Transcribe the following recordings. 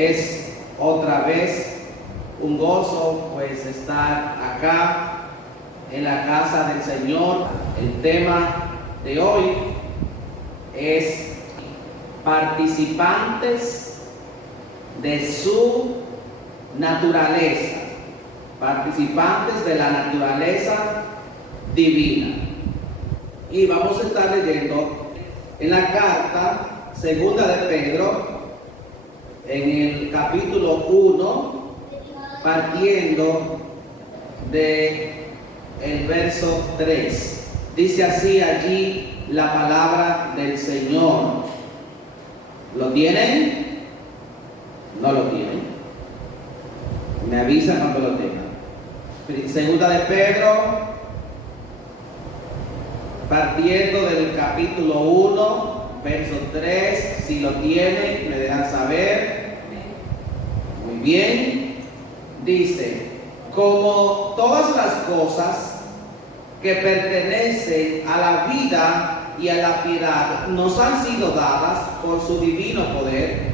Es otra vez un gozo pues estar acá en la casa del Señor. El tema de hoy es participantes de su naturaleza, participantes de la naturaleza divina. Y vamos a estar leyendo en la carta segunda de Pedro, en el capítulo 1, partiendo de el verso 3. Dice así allí la palabra del Señor. ¿Lo tienen? ¿No lo tienen? Me avisan cuando lo tengan. Segunda de Pedro, partiendo del capítulo 1, verso 3. Si lo tienen, me dejan saber. Muy bien. Dice: como todas las cosas que pertenecen a la vida y a la piedad nos han sido dadas por su divino poder,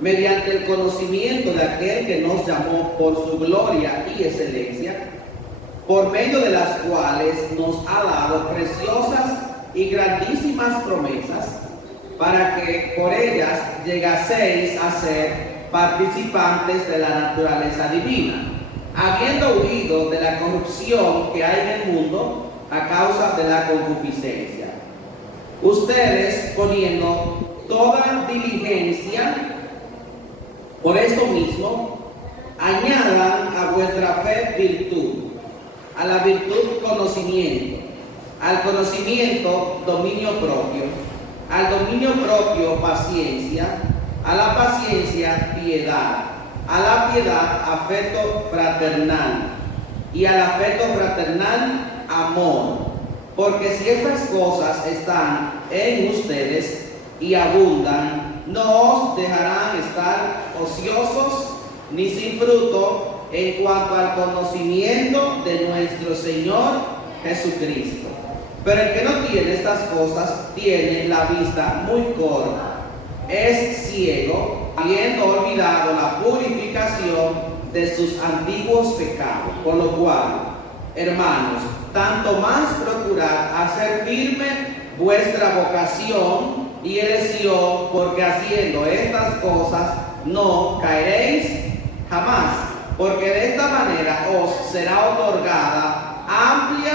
mediante el conocimiento de aquel que nos llamó por su gloria y excelencia, por medio de las cuales nos ha dado preciosas y grandísimas promesas, para que por ellas llegaseis a ser participantes de la naturaleza divina, habiendo huido de la corrupción que hay en el mundo a causa de la concupiscencia. Ustedes, poniendo toda diligencia por esto mismo, añadan a vuestra fe virtud, a la virtud conocimiento, al conocimiento dominio propio, al dominio propio paciencia, a la paciencia piedad, a la piedad afecto fraternal, y al afecto fraternal amor. Porque si estas cosas están en ustedes y abundan, no os dejarán estar ociosos ni sin fruto en cuanto al conocimiento de nuestro Señor Jesucristo. Pero el que no tiene estas cosas tiene la vista muy corta, es ciego, habiendo olvidado la purificación de sus antiguos pecados. Por lo cual, hermanos, tanto más procurad hacer firme vuestra vocación y elección, porque haciendo estas cosas no caeréis jamás, porque de esta manera os será otorgada amplia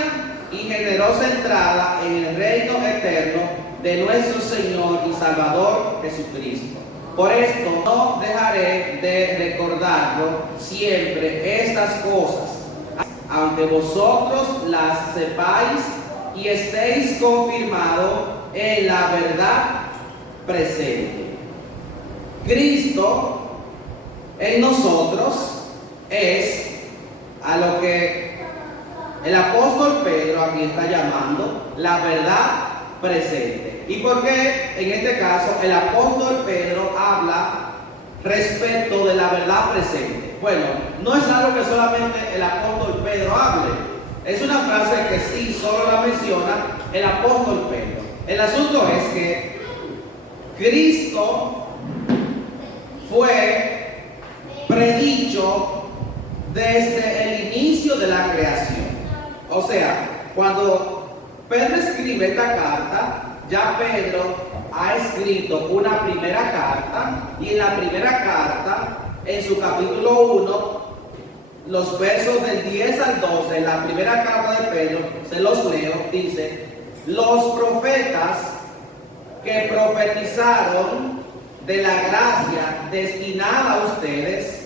y generosa entrada en el reino eterno de nuestro Señor y Salvador Jesucristo. Por esto no dejaré de recordarlo siempre estas cosas, aunque vosotros las sepáis y estéis confirmados en la verdad presente. Cristo en nosotros es a lo que el apóstol Pedro aquí está llamando la verdad presente. ¿Y por qué en este caso el apóstol Pedro habla respecto de la verdad presente? Bueno, no es algo que solamente el apóstol Pedro hable, es una frase que sí solo la menciona el apóstol Pedro. El asunto es que Cristo fue predicho desde el inicio de la creación. O sea, cuando Pedro escribe esta carta, ya Pedro ha escrito una primera carta, y en la primera carta, en su capítulo 1, los versos del 10 al 12, en la primera carta de Pedro, se los leo, dice: los profetas que profetizaron de la gracia destinada a ustedes,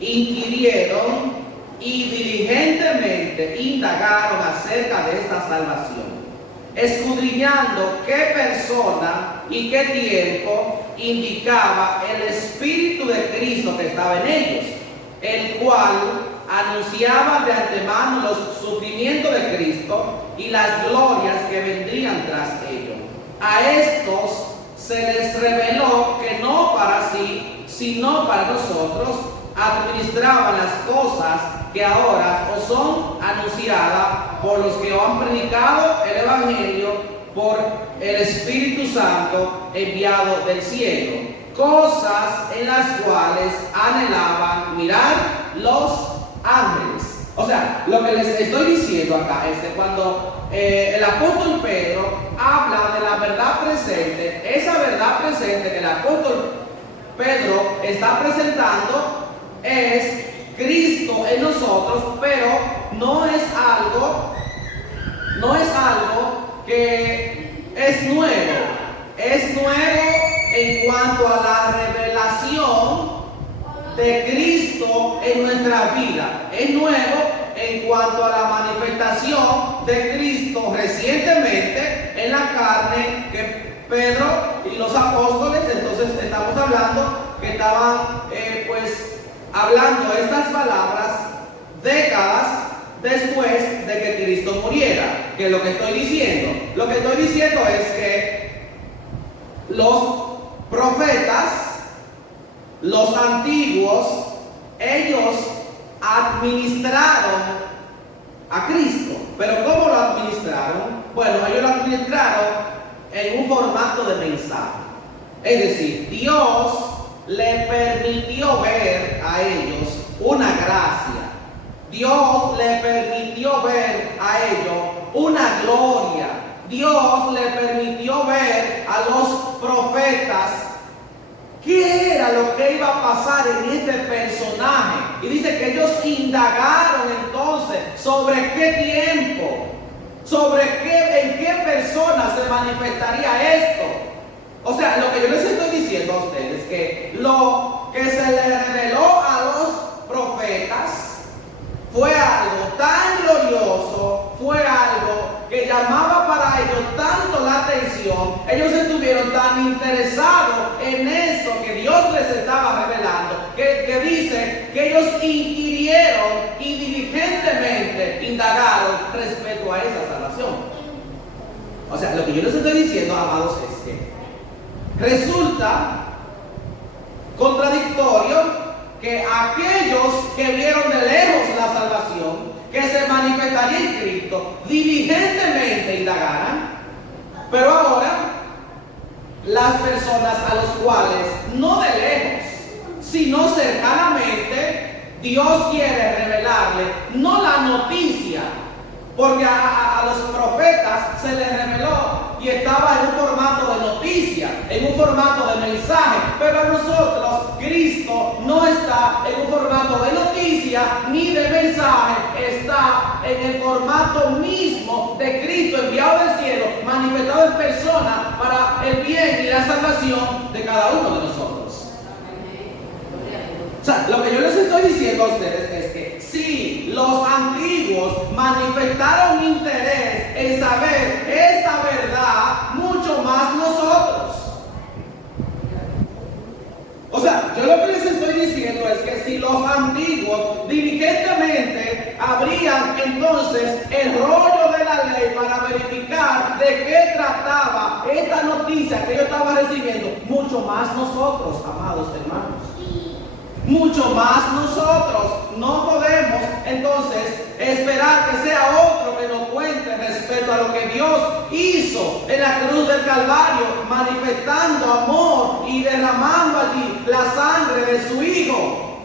inquirieron y diligentemente indagaron acerca de esta salvación, escudriñando qué persona y qué tiempo indicaba el Espíritu de Cristo que estaba en ellos, el cual anunciaba de antemano los sufrimientos de Cristo y las glorias que vendrían tras ellos. A estos se les reveló que no para sí, sino para nosotros, administraban las cosas que ahora os son anunciadas por los que han predicado el Evangelio por el Espíritu Santo enviado del cielo, cosas en las cuales cuales anhelaban mirar los ángeles. O sea, lo que les estoy diciendo acá es que cuando el apóstol Pedro habla de la verdad presente, esa verdad presente que el apóstol Pedro está presentando es Cristo en nosotros, pero no es algo que es nuevo. Es nuevo en cuanto a la revelación de Cristo en nuestra vida. Es nuevo en cuanto a la manifestación de Cristo recientemente en la carne que Pedro y los apóstoles, entonces estamos hablando que estaban hablando estas palabras décadas después de que Cristo muriera. ¿Qué es lo que estoy diciendo? Lo que estoy diciendo es que los profetas, los antiguos, ellos administraron a Cristo. ¿Pero cómo lo administraron? Bueno, ellos lo administraron en un formato de mensaje. Es decir, Dios le permitió ver a ellos una gracia. Dios le permitió ver a ellos una gloria. Dios le permitió ver a los profetas qué era lo que iba a pasar en este personaje. Y dice que ellos indagaron entonces sobre qué tiempo, en qué persona se manifestaría esto. O sea, lo que yo les estoy diciendo a ustedes es que lo que se les reveló a los profetas fue algo tan glorioso, fue algo que llamaba para ellos tanto la atención. Ellos estuvieron tan interesados en eso que Dios les estaba revelando, que dice que ellos inquirieron y diligentemente indagaron respecto a esa salvación. O sea, lo que yo les estoy diciendo, amados, es que resulta contradictorio que aquellos que vieron de lejos la salvación, que se manifestaría en Cristo, diligentemente indagaran, pero ahora las personas a los cuales no de lejos, sino cercanamente, Dios quiere revelarle no la noticia, porque a los profetas se les reveló y estaba en un formato de noticia, en un formato de mensaje, pero a nosotros Cristo no está en un formato de noticia ni de mensaje, está en el formato mismo de Cristo enviado del cielo, manifestado en persona para el bien y la salvación de cada uno de nosotros. O sea, lo que yo les estoy diciendo a ustedes es que si los antiguos manifestaron interés en saber esta verdad, mucho más nosotros. O sea, yo lo que les estoy diciendo es que si los antiguos diligentemente abrían entonces el rollo de la ley para verificar de qué trataba esta noticia que yo estaba recibiendo, mucho más nosotros, amados hermanos. Mucho más nosotros. No podemos entonces esperar que sea otro que nos cuente respecto a lo que Dios hizo en la cruz del Calvario, manifestando amor y derramando allí la sangre de su Hijo.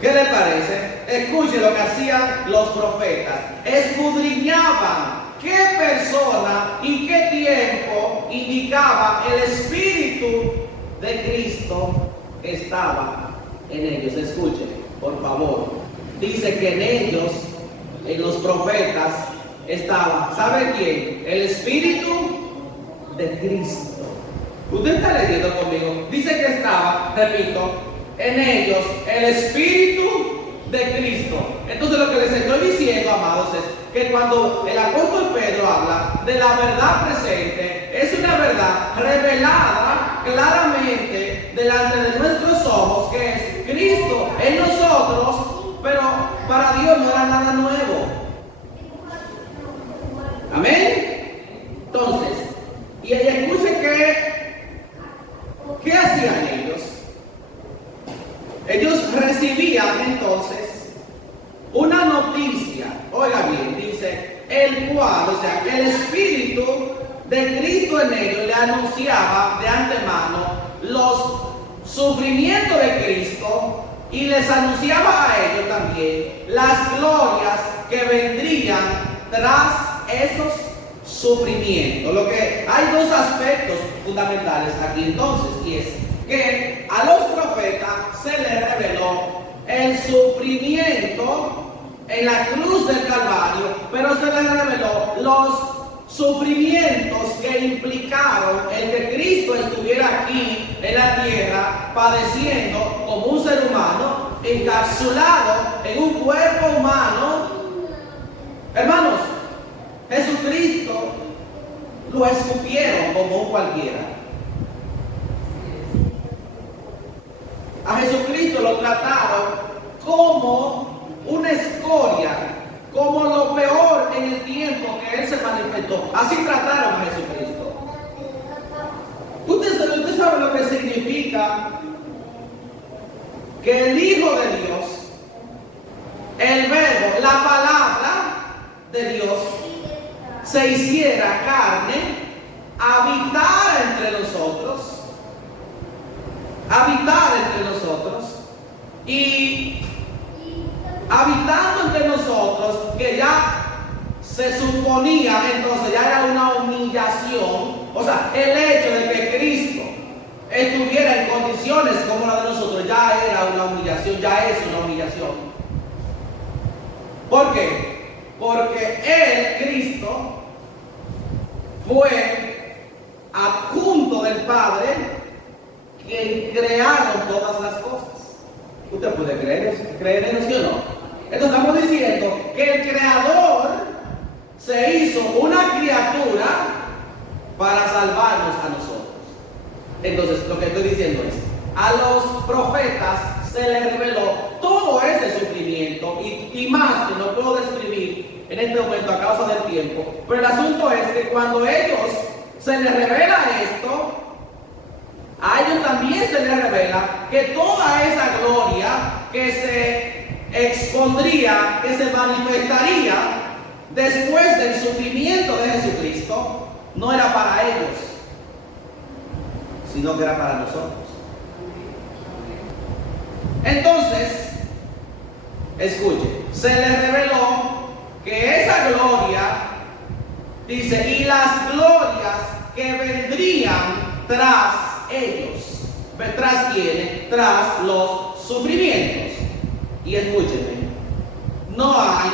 ¿Qué le parece? Escuche lo que hacían los profetas. Escudriñaban qué persona y qué tiempo indicaba el Espíritu de Cristo estaba en ellos. Escuchen, por favor. Dice que en ellos, en los profetas, estaba, ¿sabe quién? El Espíritu de Cristo. Usted está leyendo conmigo. Dice que estaba, repito, en ellos el Espíritu de Cristo. Entonces lo que les estoy diciendo, amados, es que cuando el apóstol Pedro habla de la verdad presente, es una verdad revelada claramente delante de nuestros ojos, que es Cristo en nosotros, pero para Dios no era nada nuevo. Amén. Entonces, y escuchen ¿qué hacían ellos? Ellos recibían entonces una noticia, oiga bien, dice, el cual, o sea, el Espíritu de Cristo en ellos le anunciaba de antemano los sufrimientos de Cristo y les anunciaba a ellos también las glorias que vendrían tras esos sufrimientos. Lo que hay dos aspectos fundamentales aquí entonces, y es que a los profetas se les reveló el sufrimiento en la cruz del Calvario, pero se les reveló los sufrimientos que implicaron el que Cristo estuviera aquí en la tierra padeciendo como un ser humano, encapsulado en un cuerpo humano. Hermanos, Jesucristo lo escupieron como un cualquiera. A Jesucristo lo trataron como una escoria, como lo peor en el tiempo que Él se manifestó. Así trataron a Jesucristo. Usted sabe lo que significa que el Hijo de Dios, el Verbo, la palabra de Dios, se hiciera carne, habitara entre nosotros, y habitando entre nosotros, que ya se suponía entonces ya era una humillación. O sea, el hecho de que Cristo estuviera en condiciones como la de nosotros ya era una humillación, ya es una humillación. ¿Por qué? Porque Él, Cristo, fue adjunto del Padre, quien crearon todas las cosas. ¿Usted puede creer en eso, sí o no? Entonces estamos diciendo que el Creador se hizo una criatura para salvarnos a nosotros. Entonces lo que estoy diciendo es, a los profetas se les reveló todo ese sufrimiento y más que no puedo describir en este momento a causa del tiempo. Pero el asunto es que cuando ellos se les revela esto, a ellos también se les revela que toda esa gloria que se expondría, que se manifestaría después del sufrimiento de Jesucristo, no era para ellos, sino que era para nosotros. Entonces, escuche, se les reveló que esa gloria, dice, y las glorias que vendrían tras ellos, ¿tras quiénes? Tras los sufrimientos. Y escúchenme, no hay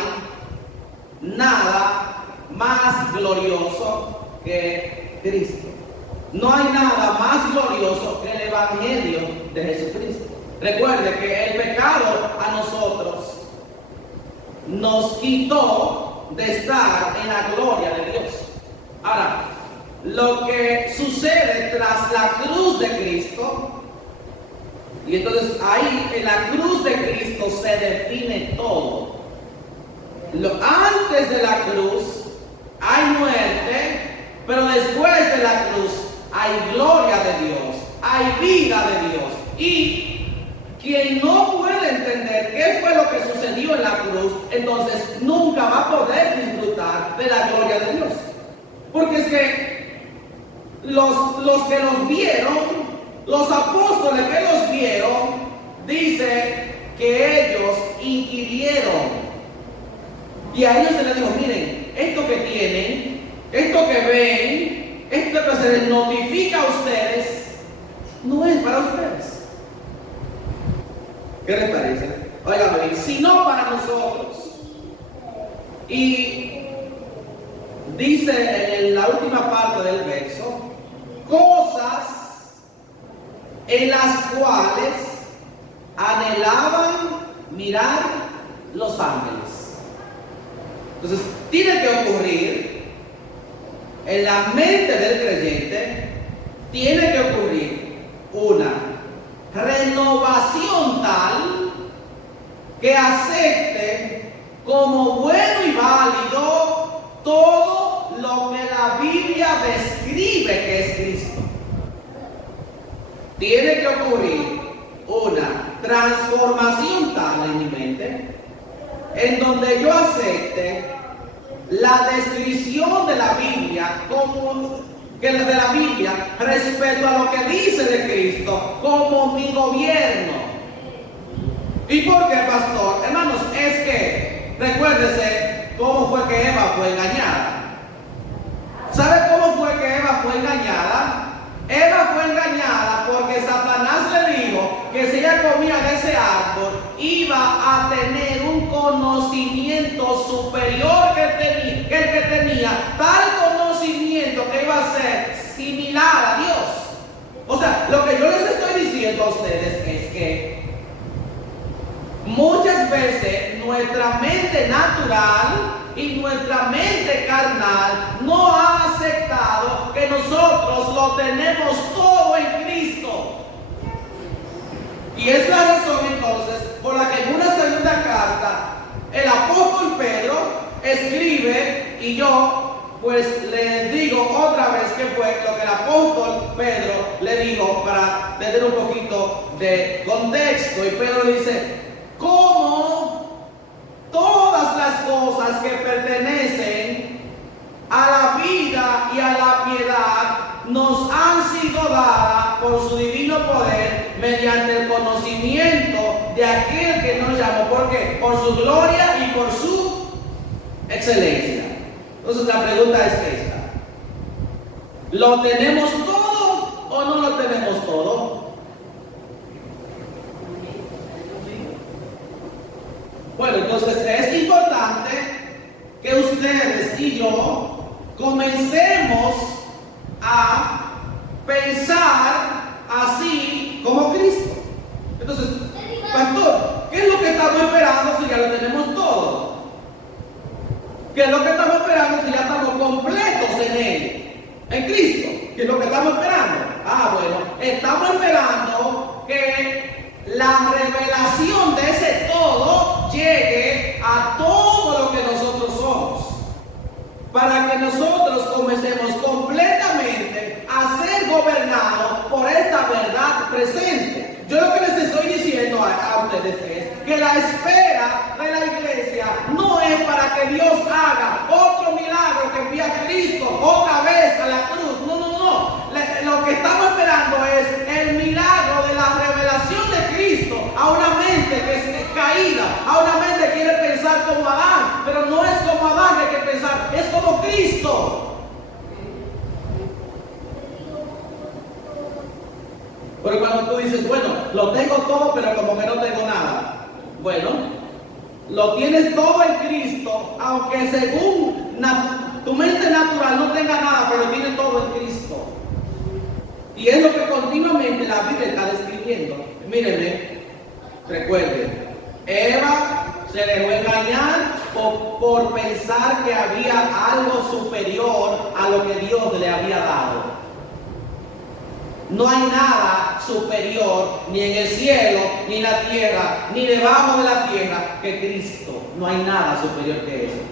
nada más glorioso que Cristo. No hay nada más glorioso que el Evangelio de Jesucristo. Recuerde que el pecado a nosotros nos quitó de estar en la gloria de Dios. Ahora, lo que sucede tras la cruz de Cristo, y entonces ahí en la cruz de Cristo se define todo. Antes de la cruz hay muerte, pero después de la cruz hay gloria de Dios, hay vida de Dios. Y quien no puede entender qué fue lo que sucedió en la cruz, entonces nunca va a poder disfrutar de la gloria de Dios. Porque es que los que los vieron, los apóstoles que los vieron, dice que ellos inquirieron. Y a ellos se les dijo, miren, esto que tienen, esto que ven, esto que se les notifica a ustedes, no es para ustedes. ¿Qué les parece? Oigan bien, sino para nosotros. Y dice en la última parte del verso, cosas en las cuales anhelaban mirar los ángeles. Entonces, tiene que ocurrir en la mente del creyente, tiene que ocurrir una renovación tal que acepte como bueno y válido todo lo que la Biblia describe que es Cristo. Tiene que ocurrir una transformación tal en mi mente en donde yo acepte la descripción de la Biblia como que de la Biblia respecto a lo que dice de Cristo como mi gobierno. ¿Y por qué, pastor? Hermanos, es que recuérdese cómo fue que Eva fue engañada. ¿Sabe cómo fue que Eva fue engañada? Eva fue engañada porque Satanás le dijo que si ella comía de ese árbol iba a tener un conocimiento superior que el que tenía, tal conocimiento que iba a ser similar a Dios. O sea, lo que yo les estoy diciendo a ustedes es que muchas veces nuestra mente natural y nuestra mente carnal no ha aceptado que nosotros lo tenemos todo en Cristo. Y es la razón entonces por la que en una segunda carta el apóstol Pedro escribe, y yo pues le digo otra vez que fue lo que el apóstol Pedro le dijo para tener un poquito de contexto. Y Pedro dice: ¿cómo todas las cosas que pertenecen a la vida y a la piedad nos han sido dadas por su divino poder mediante el conocimiento de aquel que nos llamó? ¿Por qué? Por su gloria y por su excelencia. Entonces la pregunta es esta: ¿lo tenemos todo o no lo tenemos todo? Bueno, entonces es importante que ustedes y yo comencemos a pensar así como Cristo. Entonces, pastor, ¿qué es lo que estamos esperando si ya lo tenemos todo? ¿Qué es lo que estamos esperando si ya estamos completos en Él? En Cristo. ¿Qué es lo que estamos esperando? Bueno, estamos esperando que la revelación de ese todo llegue a todo lo que nosotros somos, para que nosotros comencemos completamente a ser gobernados por esta verdad presente. Yo lo que les estoy diciendo a ustedes es que la espera de la iglesia no es para que Dios haga otro milagro, que envíe a Cristo otra vez a la cruz. No. Lo que estamos esperando es el milagro de la revelación de Cristo a una mente que es caída, a una mente que quiere pensar como Adán, pero no es como Adán que hay que pensar, es como Cristo. Pero cuando tú dices, bueno, lo tengo todo, pero como que no tengo nada. Bueno, lo tienes todo en Cristo, aunque según tu mente natural no tenga nada, pero tiene todo en Cristo. Y es lo que continuamente la Biblia está describiendo. Mírenme, recuerden, Eva se dejó engañar por pensar que había algo superior a lo que Dios le había dado. No hay nada superior ni en el cielo, ni en la tierra, ni debajo de la tierra que Cristo. No hay nada superior que eso.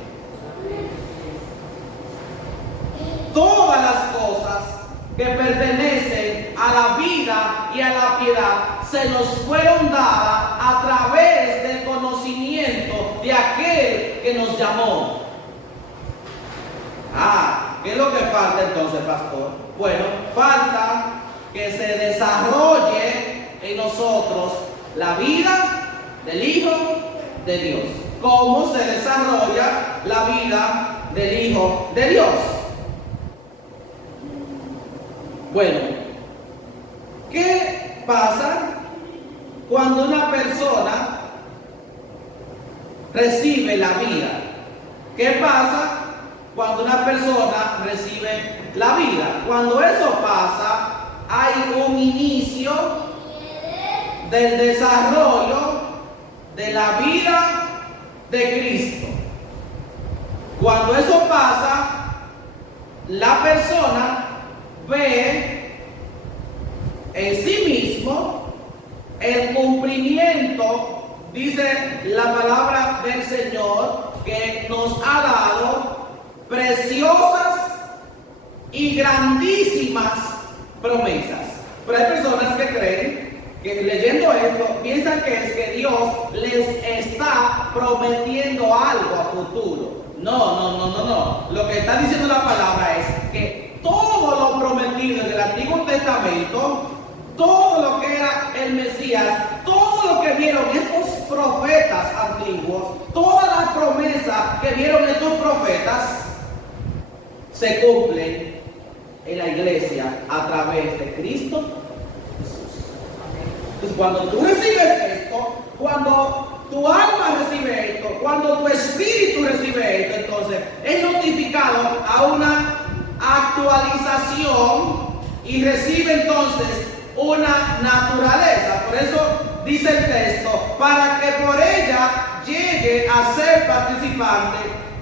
Todas las cosas que pertenecen a la vida y a la piedad se nos fueron dadas a través del conocimiento de aquel que nos llamó. ¿Qué es lo que falta entonces, pastor? Bueno, falta que se desarrolle en nosotros la vida del Hijo de Dios. ¿Cómo se desarrolla la vida del Hijo de Dios? Bueno, ¿qué pasa cuando una persona recibe la vida? ¿Qué pasa cuando una persona recibe la vida? Cuando eso pasa, hay un inicio del desarrollo de la vida de Cristo. Cuando eso pasa, la persona ve en sí mismo el cumplimiento, dice la palabra del Señor, que nos ha dado preciosas y grandísimas promesas. Pero hay personas que creen que leyendo esto piensan que es que Dios les está prometiendo algo a futuro. No. Lo que está diciendo la palabra es que todo lo prometido en el Antiguo Testamento, todo lo que era el Mesías, todo lo que vieron estos profetas antiguos, todas las promesas que vieron estos profetas, se cumplen en la iglesia a través de Cristo Jesús. Entonces, cuando tú recibes esto, cuando tu alma recibe esto, cuando tu espíritu recibe esto, entonces es notificado a una actualización y recibe entonces una naturaleza. Por eso dice el texto, para que por ella llegue a ser participante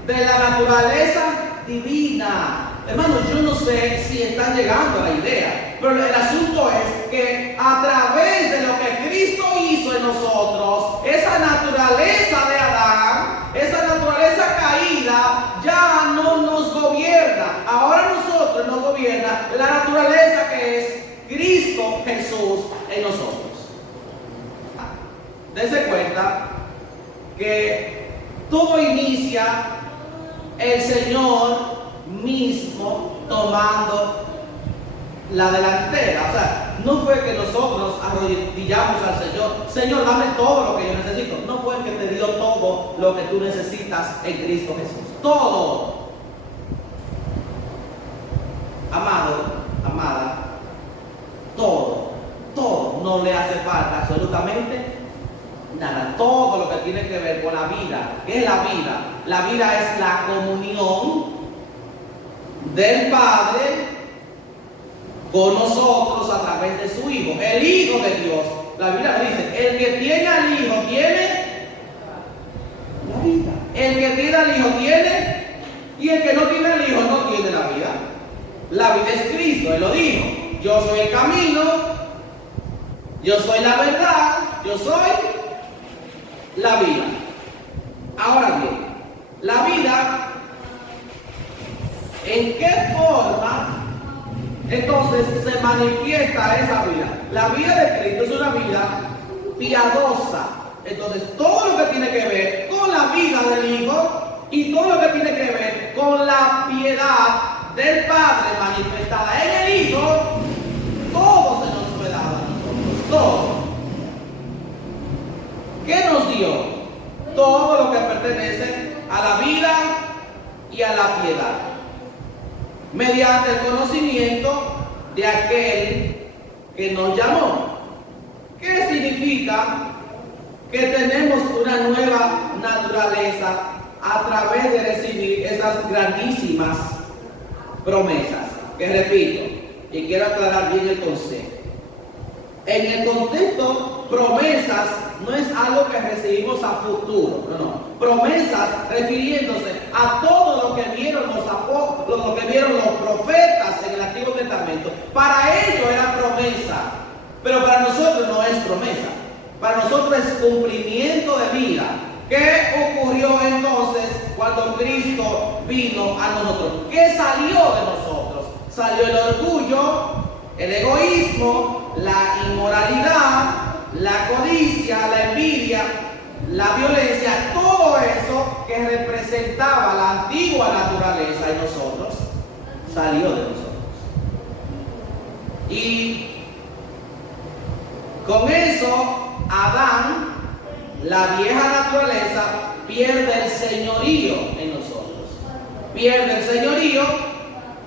de la naturaleza divina. Hermanos, yo no sé si están llegando a la idea, pero el asunto es que a través de lo que Cristo hizo en nosotros, esa naturaleza de Adán, esa naturaleza caída, ya no nos gobierna. Ahora nosotros nos gobierna la naturaleza que es Cristo Jesús en nosotros. Dense cuenta que todo inicia el Señor mismo tomando la delantera. O sea, no fue que nosotros arrodillamos al Señor, Señor, dame todo lo que yo necesito. No fue que te dio todo lo que tú necesitas en Cristo Jesús. Todo. Amado, amada, todo no le hace falta absolutamente nada. Todo lo que tiene que ver con la vida. ¿Qué es la vida? La vida es la comunión del Padre con nosotros a través de su Hijo, el Hijo de Dios. La Biblia dice, el que tiene al Hijo tiene la vida. El que tiene al Hijo tiene, y el que no tiene al Hijo no tiene la vida. La vida es Cristo, Él lo dijo. Yo soy el camino, yo soy la verdad, yo soy la vida. Ahora bien, la vida, ¿en qué forma entonces se manifiesta esa vida? La vida de Cristo es una vida piadosa. Entonces, todo lo que tiene que ver con la vida del Hijo y todo lo que tiene que ver con la piedad del Padre manifestada en el Hijo, todo se nos fue dado a nosotros. Todo. ¿Qué nos dio? Todo lo que pertenece a la vida y a la piedad, mediante el conocimiento de aquel que nos llamó. ¿Qué significa? Que tenemos una nueva naturaleza a través de recibir esas grandísimas promesas. Que repito, y quiero aclarar bien el concepto. En el contexto, promesas no es algo que recibimos a futuro, no. Promesas refiriéndose a todo lo que vieron los profetas en el Antiguo Testamento. Para ellos era promesa, pero para nosotros no es promesa. Para nosotros es cumplimiento de vida. ¿Qué ocurrió entonces cuando Cristo vino a nosotros? ¿Qué salió de nosotros? Salió el orgullo, el egoísmo, la inmoralidad, la codicia, la envidia, la violencia, todo eso que representaba la antigua naturaleza en nosotros, salió de nosotros. Y con eso, Adán, la vieja naturaleza, pierde el señorío en nosotros. Pierde el señorío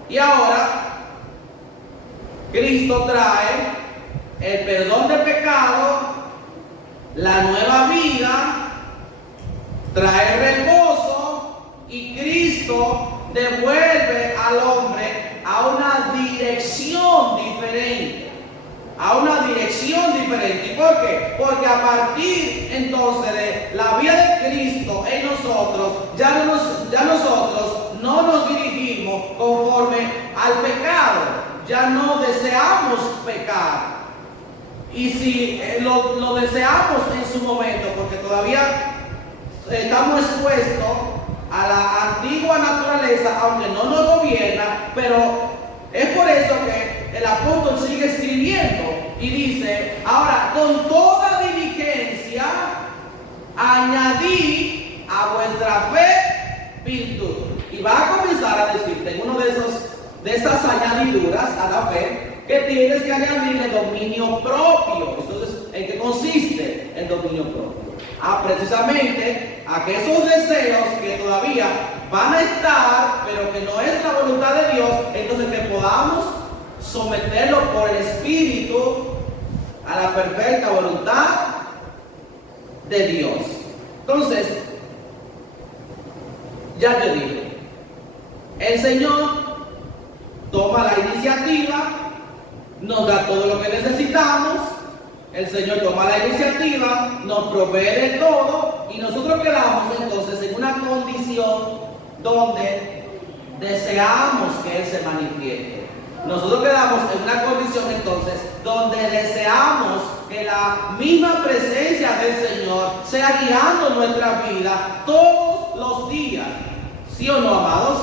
y ahora Cristo trae el perdón de pecado, la nueva vida, trae reposo y Cristo devuelve al hombre a una dirección diferente. A una dirección diferente. ¿Y por qué? Porque a partir entonces de la vida de Cristo en nosotros, ya nosotros no nos dirigimos conforme al pecado. Ya no deseamos pecar. Y si lo deseamos en su momento, porque todavía estamos expuestos a la antigua naturaleza, aunque no nos gobierna, pero es por eso que el apóstol sigue escribiendo y dice, ahora con toda diligencia añadid a vuestra fe virtud. Y va a comenzar a decirte en uno de esos de esas añadiduras a la fe, que tienes que añadirle dominio propio. Entonces, ¿en qué consiste el dominio propio? Precisamente a que esos deseos que todavía van a estar, pero que no es la voluntad de Dios, entonces que podamos someterlo por el Espíritu a la perfecta voluntad de Dios. Entonces, ya te dije, el Señor toma la iniciativa, nos da todo lo que necesitamos, el Señor toma la iniciativa, nos provee de todo y nosotros quedamos entonces en una condición donde deseamos que Él se manifieste. Nosotros quedamos en una condición entonces donde deseamos que la misma presencia del Señor sea guiando nuestra vida todos los días. ¿Sí o no, amados?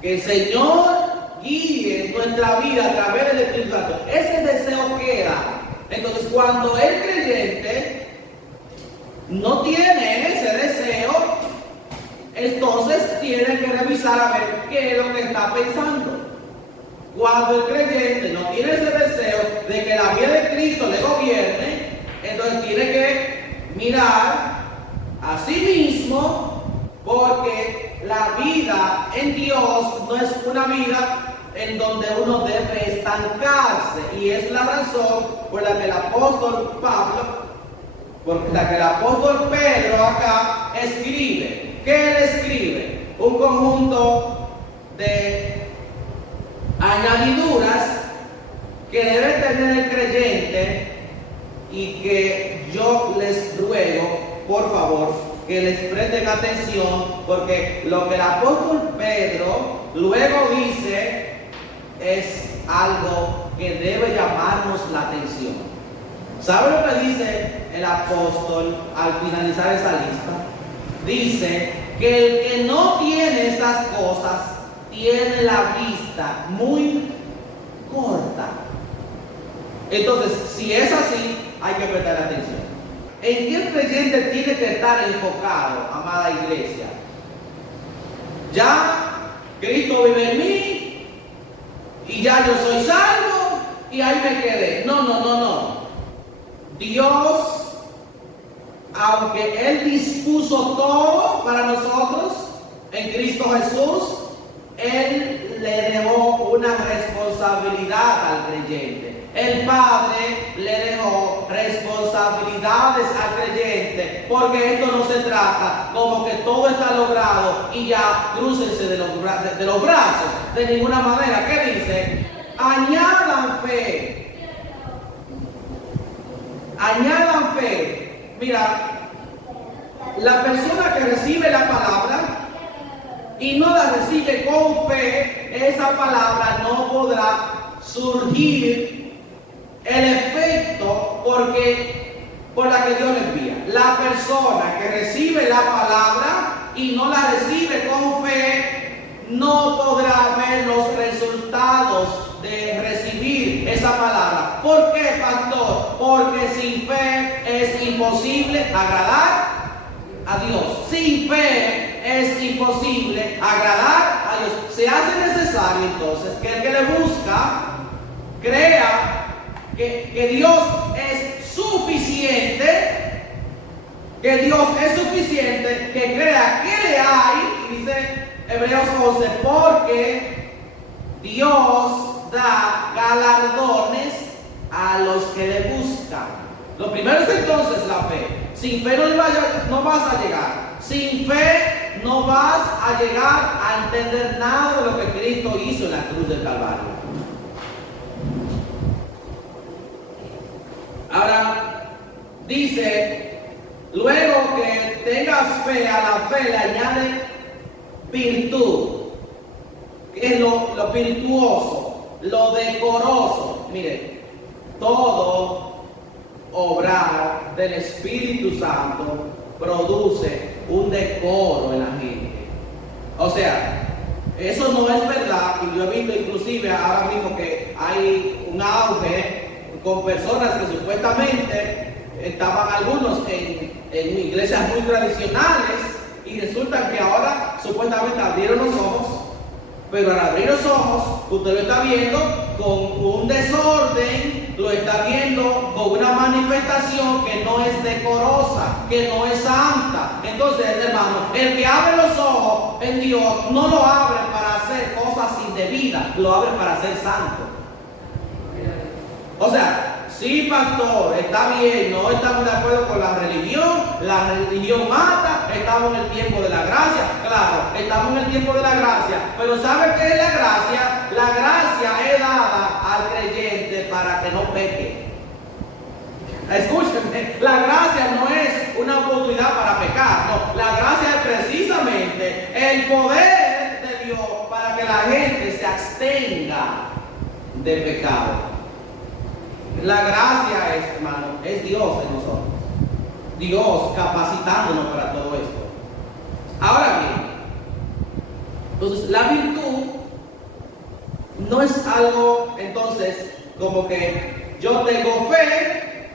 Que el Señor guíe nuestra vida a través del Espíritu Santo. Ese deseo queda. Entonces, cuando el creyente no tiene ese deseo, entonces tiene que revisar a ver qué es lo que está pensando. Cuando el creyente no tiene ese deseo de que la vida de Cristo le gobierne, entonces tiene que mirar a sí mismo, porque la vida en Dios no es una vida en donde uno debe estancarse, y es la razón por la que el apóstol Pedro acá escribe. ¿Qué él escribe? Un conjunto de añadiduras que debe tener el creyente, y que yo les ruego, por favor, que les presten atención, porque lo que el apóstol Pedro luego dice es algo que debe llamarnos la atención. ¿Sabe lo que dice el apóstol al finalizar esa lista? Dice que el que no tiene estas cosas tiene la vista muy corta. Entonces, si es así, hay que prestar atención. ¿En qué el creyente tiene que estar enfocado, amada iglesia? Ya Cristo vive en mí y ya yo soy salvo y ahí me quedé. No. Dios, aunque Él dispuso todo para nosotros en Cristo Jesús, Él le dejó una responsabilidad al creyente. El Padre le dejó responsabilidades al creyente, porque esto no se trata como que todo está logrado y ya crúcense de los brazos. De ninguna manera. ¿Qué dice? Añadan fe. Añadan fe. Mira, la persona que recibe la palabra y no la recibe con fe, esa palabra no podrá surgir el efecto por la que Dios le envía. La persona que recibe la palabra y no la recibe con fe no podrá ver los resultados de recibir esa palabra. ¿Por qué, pastor? Porque sin fe es imposible agradar a Dios. Sin fe es imposible agradar a Dios. Se hace necesario entonces que el que le busca crea que Dios es suficiente, que crea que le hay, y dice Hebreos 11, porque Dios da galardones a los que le buscan. Lo primero es entonces la fe. Sin fe no vas a llegar. Sin fe no vas a llegar a entender nada de lo que Cristo hizo en la cruz del Calvario. Ahora, dice, luego que tengas fe, a la fe le añade virtud, que es lo virtuoso, lo decoroso. Mire, todo obrar del Espíritu Santo produce un decoro en la gente. O sea, eso no es verdad, y yo he visto inclusive ahora mismo que hay un auge con personas que supuestamente estaban algunos en iglesias muy tradicionales, y resulta que ahora supuestamente abrieron los ojos Pero al abrir los ojos, usted lo está viendo con un desorden, lo está viendo con una manifestación que no es decorosa, que no es santa. Entonces, hermano, el que abre los ojos en Dios no lo abre para hacer cosas indebidas, lo abre para ser santo. O sea, sí, pastor, está bien, no estamos de acuerdo con la religión mata, estamos en el tiempo de la gracia, claro, estamos en el tiempo de la gracia, pero ¿sabe qué es la gracia? La gracia es dada al creyente para que no peque. Escúchenme, la gracia no es una oportunidad para pecar, no, la gracia es precisamente el poder de Dios para que la gente se abstenga del pecado. La gracia es, hermano, es Dios en nosotros. Dios capacitándonos para todo esto. Ahora bien, entonces la virtud no es algo, entonces, como que yo tengo fe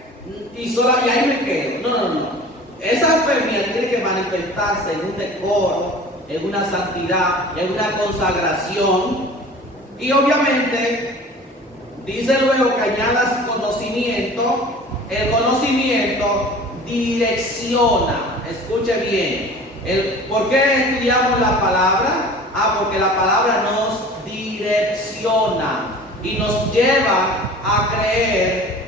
y ahí me quedo. No. Esa fe mía tiene que manifestarse en un decoro, en una santidad, en una consagración. Y obviamente dice luego que añadas conocimiento. El conocimiento direcciona. Escuche bien. ¿Por qué estudiamos la palabra? Porque la palabra nos direcciona y nos lleva a creer,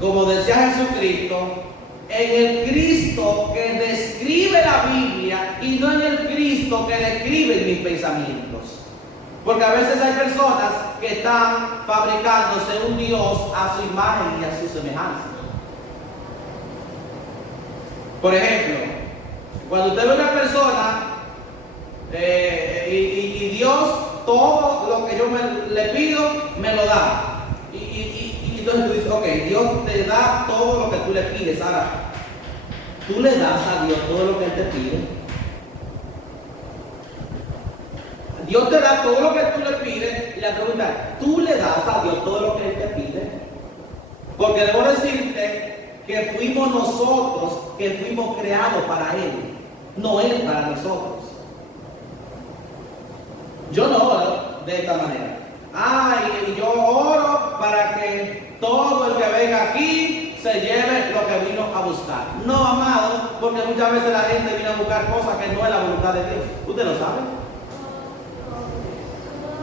como decía Jesucristo, en el Cristo que describe la Biblia y no en el Cristo que describe mis pensamientos. Porque a veces hay personas que están fabricándose un Dios a su imagen y a su semejanza. Por ejemplo, cuando usted ve a una persona y Dios todo lo que yo le pido me lo da. Y entonces tú dices, ok, Dios te da todo lo que tú le pides. Ahora, ¿tú le das a Dios todo lo que Él te pide? Dios te da todo lo que tú le pides y la pregunta es, ¿tú le das a Dios todo lo que Él te pide? Porque debo decirte que fuimos nosotros que fuimos creados para Él, no Él para nosotros. Yo no oro de esta manera. Y yo oro para que todo el que venga aquí se lleve lo que vino a buscar. No, amado, porque muchas veces la gente viene a buscar cosas que no es la voluntad de Dios. ¿Usted lo sabe?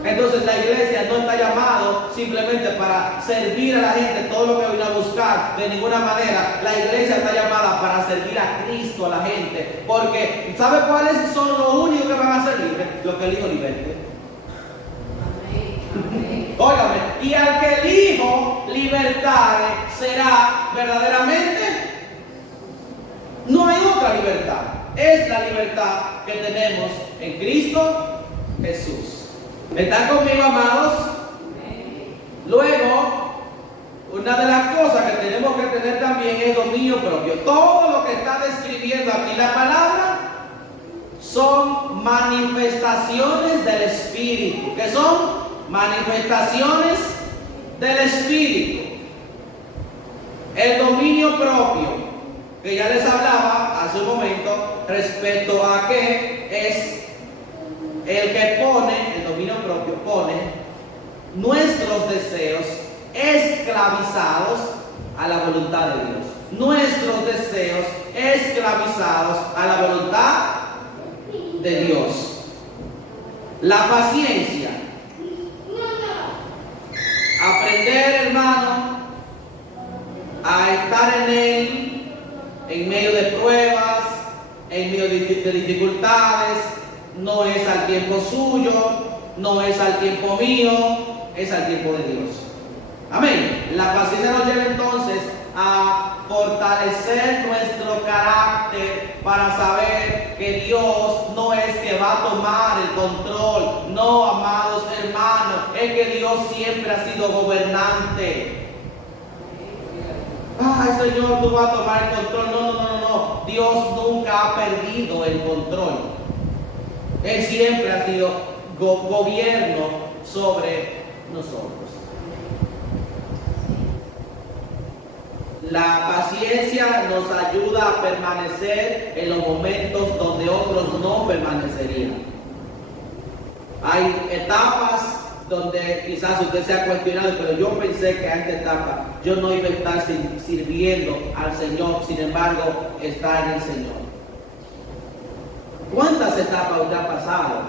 Entonces la iglesia no está llamado simplemente para servir a la gente todo lo que vino a buscar. De ninguna manera. La iglesia está llamada para servir a Cristo a la gente. Porque ¿sabe cuáles son los únicos que van a ser libres? Los que el Hijo liberte. Óigame, y al que el Hijo libertare será verdaderamente. No hay otra libertad. Es la libertad que tenemos en Cristo Jesús. ¿Están conmigo, amados? Luego, una de las cosas que tenemos que tener también es dominio propio. Todo lo que está describiendo aquí la palabra son manifestaciones del Espíritu. ¿Qué son? Manifestaciones del Espíritu. El dominio propio, que ya les hablaba hace un momento, respecto a que es el que pone, el dominio propio pone nuestros deseos esclavizados a la voluntad de Dios. Nuestros deseos esclavizados a la voluntad de Dios. La paciencia. Aprender, hermano, a estar en Él, en medio de pruebas, en medio de dificultades. No es al tiempo suyo, no es al tiempo mío, es al tiempo de Dios. Amén. La paciencia nos lleva entonces a fortalecer nuestro carácter para saber que Dios no es que va a tomar el control. No, amados hermanos, es que Dios siempre ha sido gobernante. Señor, tú vas a tomar el control. No. Dios nunca ha perdido el control. Él siempre ha sido gobierno sobre nosotros. La paciencia nos ayuda a permanecer en los momentos donde otros no permanecerían. Hay etapas donde quizás usted se ha cuestionado, pero yo pensé que a esta etapa yo no iba a estar sirviendo al Señor, sin embargo, está en el Señor. ¿Cuántas etapas usted ha pasado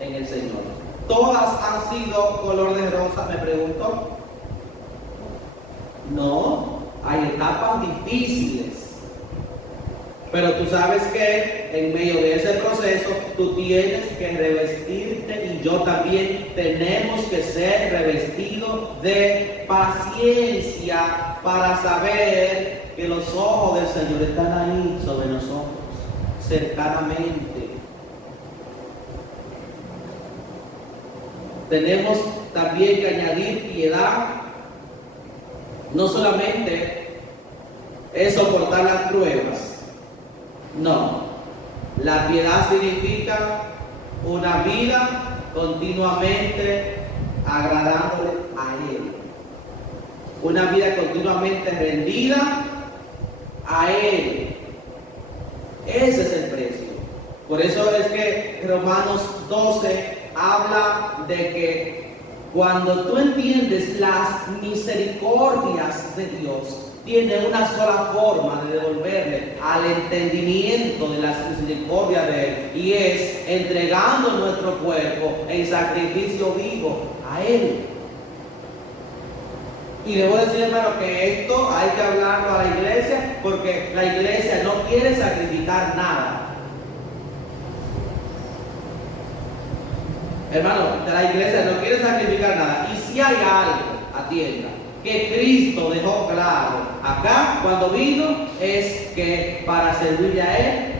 en el Señor? ¿Todas han sido color de rosa, me pregunto? No, hay etapas difíciles. Pero tú sabes que en medio de ese proceso tú tienes que revestirte, y yo también, tenemos que ser revestidos de paciencia para saber que los ojos del Señor están ahí sobre nosotros, cercanamente. Tenemos también que añadir piedad. No solamente es soportar las pruebas. No, la piedad significa una vida continuamente agradándole a Él. Una vida continuamente rendida a Él. Ese es el precio. Por eso es que Romanos 12 habla de que cuando tú entiendes las misericordias de Dios, tiene una sola forma de devolverle al entendimiento de las misericordias de Él, y es entregando nuestro cuerpo en sacrificio vivo a Él. Y debo decir, hermano, que esto hay que hablarlo a la iglesia, porque la iglesia no quiere sacrificar nada. Hermano, la iglesia no quiere sacrificar nada. Y si hay algo, atienda, que Cristo dejó claro acá cuando vino, es que para servirle a Él,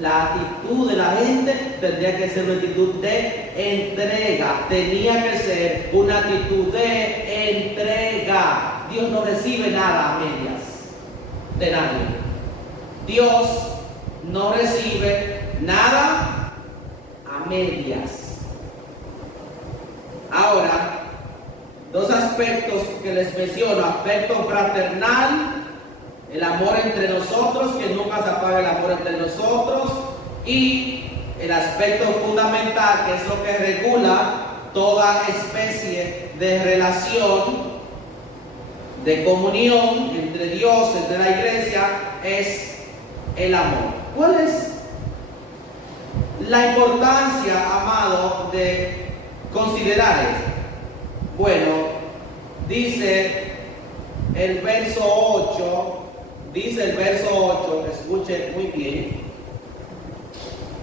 la actitud de la gente tendría que ser una actitud de entrega. Tenía que ser una actitud de entrega. Dios no recibe nada a medias de nadie. Dios no recibe nada a medias. Ahora, dos aspectos que les menciono: aspecto fraternal, el amor entre nosotros, que nunca se apaga el amor entre nosotros, y el aspecto fundamental, que es lo que regula toda especie de relación, de comunión entre Dios, entre la iglesia, es el amor. ¿Cuál es la importancia, amado, de considerar esto? Bueno, dice el verso 8, escuche muy bien: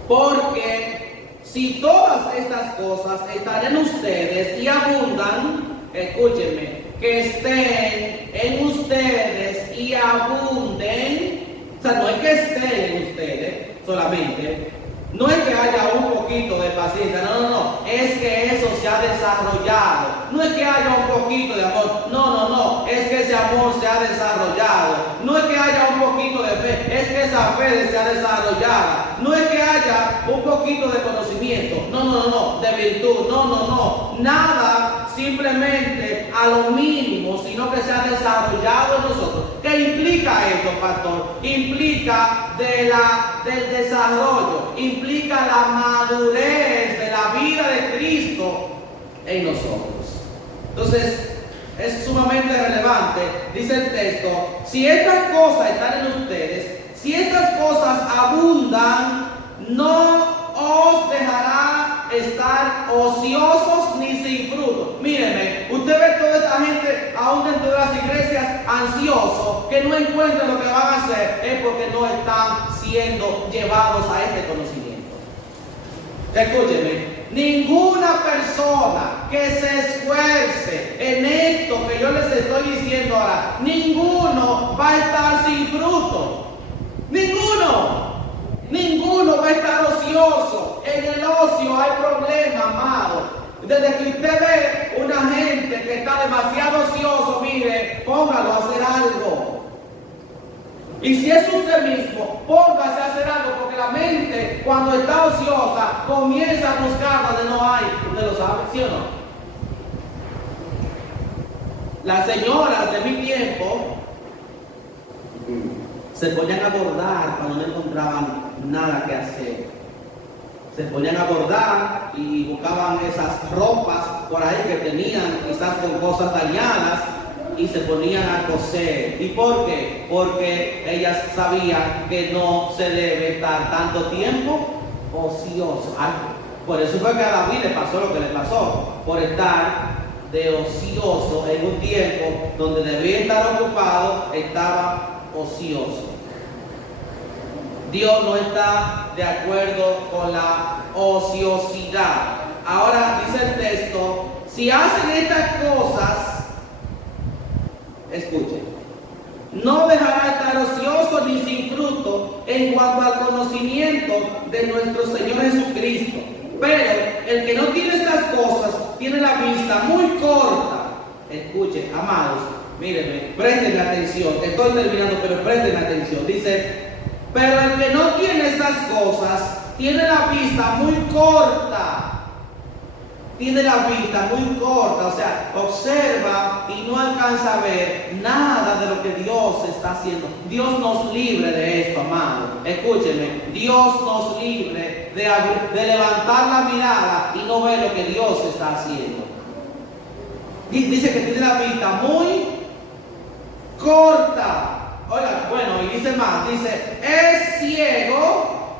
porque si todas estas cosas están en ustedes y abundan, escúchenme, que estén en ustedes y abunden. O sea, no es que estén en ustedes solamente, no es que haya un poquito de paciencia, no, es que eso se ha desarrollado. No es que haya un poquito de amor, no, es que ese amor se ha desarrollado. No es que haya un poquito de fe, es que esa fe se ha desarrollado. No es que haya un poquito de conocimiento, no, de virtud, no, nada, simplemente a lo mínimo, sino que se ha desarrollado en nosotros. ¿Qué implica esto, pastor? Implica del desarrollo, implica la madurez de la vida de Cristo en nosotros. Entonces, es sumamente relevante. Dice el texto: si estas cosas están en ustedes, si estas cosas abundan, no os dejará estar ociosos ni sin fruto. Mírenme, usted ve toda esta gente, aún dentro de las iglesias, ansiosos, que no encuentran lo que van a hacer, es porque no están siendo llevados a este conocimiento. Escúcheme, ninguna persona que se esfuerce en esto que yo les estoy diciendo ahora, ninguno va a estar sin fruto. Ninguno va a estar ocioso. En el ocio hay problema, amado. Desde que usted ve una gente que está demasiado ocioso, mire, póngalo a hacer algo. Y si es usted mismo, póngase a hacer algo, porque la mente, cuando está ociosa, comienza a buscar donde no hay. ¿Usted lo sabe, sí o no? Las señoras de mi tiempo se ponían a bordar cuando no encontraban nada que hacer. se ponían a bordar y buscaban esas ropas por ahí que tenían quizás con cosas dañadas y se ponían a coser. ¿Y por qué? Porque ellas sabían que no se debe estar tanto tiempo ocioso. Por eso fue que a David le pasó lo que le pasó, por estar de ocioso en un tiempo donde debía estar ocupado, estaba ocioso. Dios no está de acuerdo con la ociosidad. Ahora dice el texto, si hacen estas cosas, escuchen, no dejará estar ocioso ni sin fruto en cuanto al conocimiento de nuestro Señor Jesucristo. Pero el que no tiene estas cosas tiene la vista muy corta. Escuchen, amados, mírenme, presten atención. Estoy terminando, pero presten atención. Dice, pero el que no tiene estas cosas tiene la vista muy corta. Tiene la vista muy corta, o sea, observa y no alcanza a ver nada de lo que Dios está haciendo. Dios nos libre de esto, amado. Escúchenme, Dios nos libre de levantar la mirada y no ver lo que Dios está haciendo. Dice que tiene la vista muy corta. Oiga, bueno, y dice más, dice, es ciego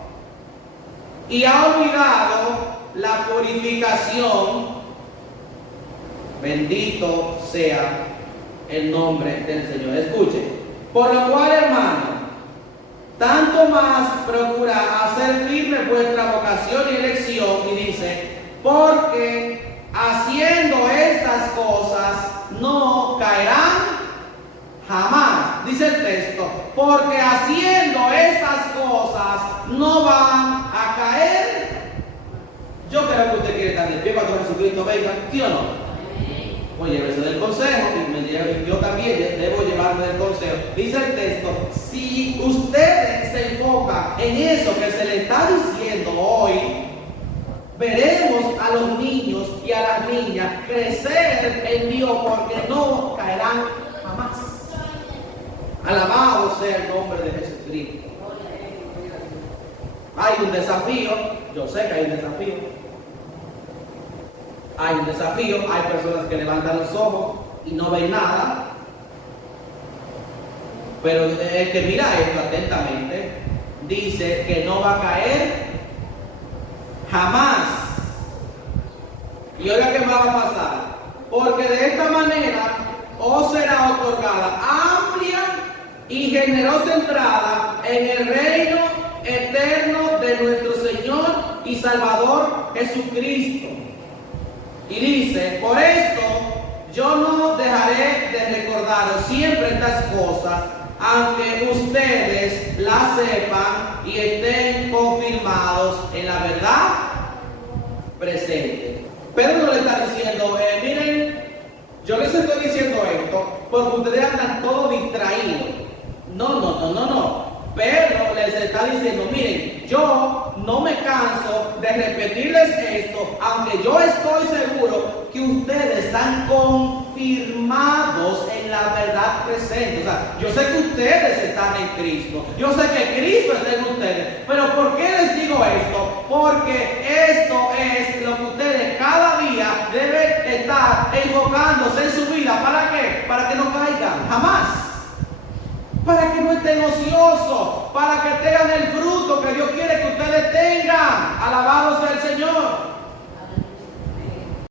y ha olvidado la purificación. Bendito sea el nombre del Señor. Escuche, por lo cual, hermano, tanto más procura hacer firme vuestra vocación y elección. Y dice, porque haciendo estas cosas no caerán jamás. Dice el texto, porque haciendo estas cosas no van a caer. Yo creo que usted quiere estar de pie cuando Jesucristo venga, ¿sí o no? Pues llévese del consejo, y yo también debo llevarme del consejo. Dice el texto, si ustedes se enfocan en eso que se le está diciendo hoy, veremos a los niños y a las niñas crecer en Dios, porque no caerán jamás. Alabado sea el nombre de Jesucristo. Hay un desafío, yo sé que hay un desafío. Hay un desafío, hay personas que levantan los ojos y no ven nada. Pero el que mira esto atentamente dice que no va a caer jamás. Y oiga qué va a pasar. Porque de esta manera os será otorgada amplia y generosa entrada en el reino eterno de nuestro Señor y Salvador Jesucristo. Y dice, por esto yo no dejaré de recordaros siempre estas cosas, aunque ustedes las sepan y estén confirmados en la verdad presente. Pedro no le está diciendo, miren, yo les estoy diciendo esto porque ustedes andan todos distraídos. No. Pedro les está diciendo, miren, yo no me canso de repetirles esto, aunque yo estoy seguro que ustedes están confirmados en la verdad presente. O sea, yo sé que ustedes están en Cristo, yo sé que Cristo está en ustedes, pero ¿por qué les digo esto? Porque esto es lo que ustedes cada día deben estar enfocándose en su vida. ¿Para qué? Para que no caigan, jamás. Para que no estén ociosos, para que tengan el fruto que Dios quiere que ustedes tengan. Alabado sea el Señor.